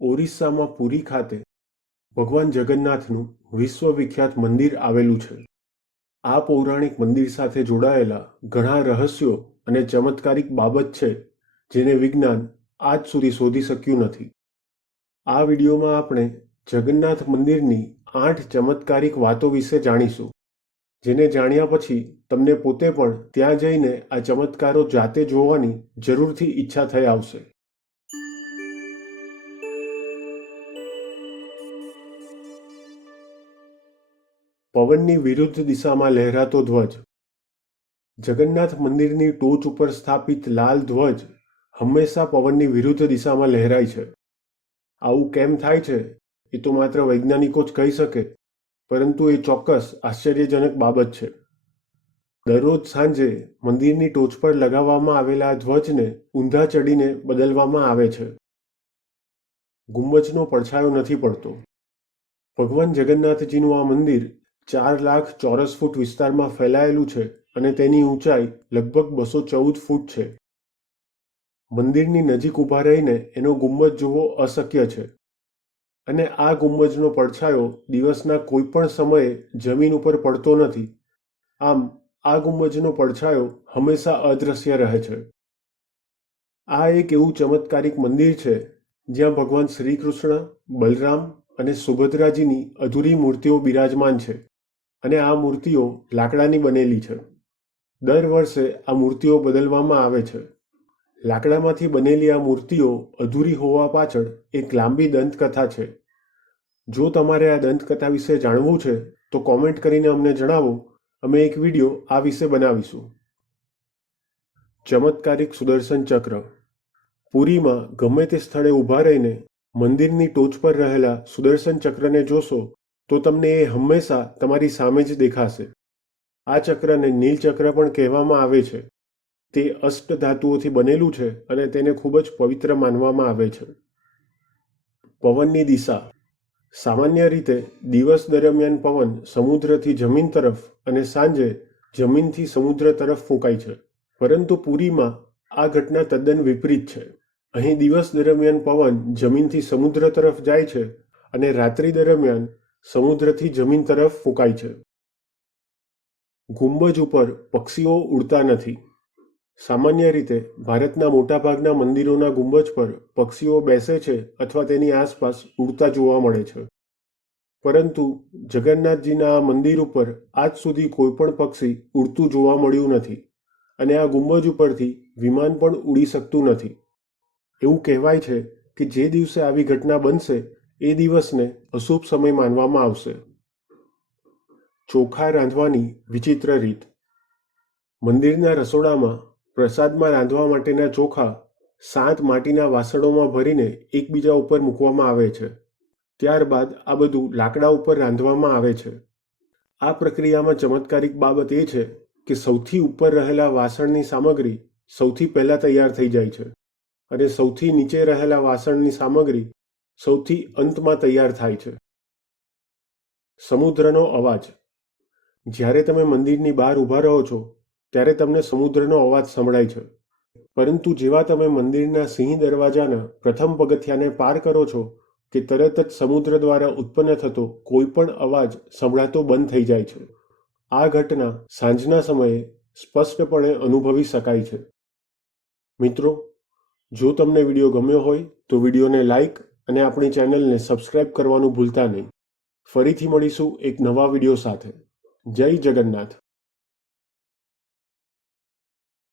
ઓરિસ્સામાં પુરી ખાતે ભગવાન જગન્નાથનું વિશ્વવિખ્યાત મંદિર આવેલું છે. આ પૌરાણિક મંદિર સાથે જોડાયેલા ઘણા રહસ્યો અને ચમત્કારિક બાબત છે, જેને વિજ્ઞાન આજ સુધી શોધી શક્યું નથી. આ વિડીયોમાં આપણે જગન્નાથ મંદિરની આઠ ચમત્કારિક વાતો વિશે જાણીશું, જેને જાણ્યા પછી તમને પોતે પણ ત્યાં જઈને આ ચમત્કારો જાતે જોવાની જરૂરથી ઈચ્છા થઈ આવશે. પવનની વિરુદ્ધ દિશામાં લહેરાતો ધ્વજ. જગન્નાથ મંદિરની ટોચ ઉપર સ્થાપિત લાલ ધ્વજ હંમેશા પવનની વિરુદ્ધ દિશામાં લહેરાય છે. આવું કેમ થાય છે? એ તો માત્ર વૈજ્ઞાનિકો જ કહી શકે, પરંતુ એ ચોક્કસ આશ્ચર્યજનક બાબત છે. દરરોજ સાંજે મંદિરની ટોચ પર લગાવવામાં આવેલા ધ્વજને ઊંધા ચડીને બદલવામાં આવે છે. ગુંબજનો પડછાયો નથી પડતો. ભગવાન જગન્નાથજીનું આ મંદિર ચાર લાખ ચોરસ ફૂટ વિસ્તારમાં ફેલાયેલું છે અને તેની ઊંચાઈ લગભગ બસો ચૌદ ફૂટ છે. મંદિરની નજીક ઊભા રહીને એનો ગુંબજ જોવો અશક્ય છે. અને આ ગુંબજનો પડછાયો દિવસના કોઈ પણ સમયે જમીન ઉપર પડતો નથી. આમ, આ ગુંબજનો પડછાયો હંમેશા અદૃશ્ય રહે છે. આ એક એવું ચમત્કારિક મંદિર છે, જ્યાં ભગવાન શ્રી કૃષ્ણ બલરામ અને સુભદ્રાજીની અધૂરી મૂર્તિઓ બિરાજમાન છે. અને આ મૂર્તિઓ લાકડાની બનેલી છે. દર વર્ષે આ મૂર્તિઓ બદલવામાં આવે છે. લાકડામાંથી બનેલી આ મૂર્તિઓ અધૂરી હોવા પાછળ એક લાંબી દંતકથા છે. જો તમારે આ દંતકથા વિશે જાણવું છે, તો કોમેન્ટ કરીને અમને જણાવો. અમે એક વીડિયો આ વિશે બનાવીશું. ચમત્કારિક સુદર્શન ચક્ર. પુરીમાં ગમે તે સ્થળે ઊભા રહીને મંદિરની ટોચ પર રહેલા સુદર્શન ચક્રને જોશો તો તમને એ હંમેશા તમારી સામે જ દેખાશે. આ ચક્રને નીલચક્ર પણ કહેવામાં આવે છે. તે અષ્ટ ધાતુઓથી બનેલું છે અને તેને ખૂબ જ પવિત્ર માનવામાં આવે છે. પવનની દિશા. સામાન્ય રીતે દિવસ દરમિયાન પવન સમુદ્રથી જમીન તરફ અને સાંજે જમીનથી સમુદ્ર તરફ ફૂંકાય છે. પરંતુ પુરીમાં આ ઘટના તદ્દન વિપરીત છે. અહીં દિવસ દરમિયાન પવન જમીનથી સમુદ્ર તરફ જાય છે અને રાત્રિ દરમિયાન સમુદ્રથી જમીન તરફ ફૂંકાય છે. ગુંબજ ઉપર પક્ષીઓ ઉડતા નથી. સામાન્ય રીતે ભારતના મોટાભાગના મંદિરોના ગુંબજ પર પક્ષીઓ બેસે છે અથવા તેની આસપાસ ઉડતા જોવા મળે છે. પરંતુ જગન્નાથજીના આ મંદિર ઉપર આજ સુધી કોઈ પણ પક્ષી ઉડતું જોવા મળ્યું નથી અને આ ગુંબજ ઉપરથી વિમાન પણ ઉડી શકતું નથી. એવું કહેવાય છે કે જે દિવસે આવી ઘટના બનશે એ દિવસને અશુભ સમય માનવામાં આવશે. ચોખા રાંધવાની વિચિત્ર રીત. મંદિરના રસોડામાં પ્રસાદમાં રાંધવા માટેના ચોખા સાત માટીના વાસણોમાં ભરીને એકબીજા ઉપર મૂકવામાં આવે છે. ત્યારબાદ આ બધું લાકડા ઉપર રાંધવામાં આવે છે. આ પ્રક્રિયામાં ચમત્કારિક બાબત એ છે કે સૌથી ઉપર રહેલા વાસણની સામગ્રી સૌથી પહેલાં તૈયાર થઈ જાય છે. અને સૌથી નીચે રહેલા વાસણની સામગ્રી સૌથી અંતમાં તૈયાર થાય છે. સમુદ્રનો અવાજ. જ્યારે તમે મંદિરની બહાર ઊભા રહો છો, ત્યારે તમને સમુદ્રનો અવાજ સંભળાય છે. પરંતુ જેવા તમે મંદિરના સિંહ દરવાજાના પ્રથમ પગથિયાને પાર કરો છો, કે તરત જ સમુદ્ર દ્વારા ઉત્પન્ન થતો કોઈ પણ અવાજ સંભળાતો બંધ થઈ જાય છે. આ ઘટના સાંજના સમયે સ્પષ્ટપણે અનુભવી શકાય છે. મિત્રો, જો તમને વીડિયો ગમ્યો હોય, તો વિડીયોને લાઈક અને આપણી ચેનલને સબસ્ક્રાઇબ કરવાનું ભૂલતા નહીં. ફરીથી મળીશું એક નવા વીડિયો સાથે. જય જગન્નાથ.